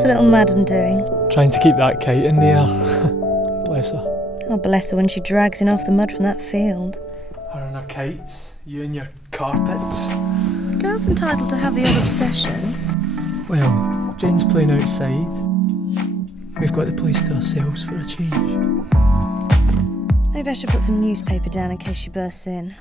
What's the little madam doing? Trying to keep that kite in the air. Bless her. Oh, bless her when she drags in off the mud from that field. Her and her kites, you and your carpets. Girl's entitled to have the odd obsession. Well, Jane's playing outside. We've got the place to ourselves for a change. Maybe I should put some newspaper down in case she bursts in.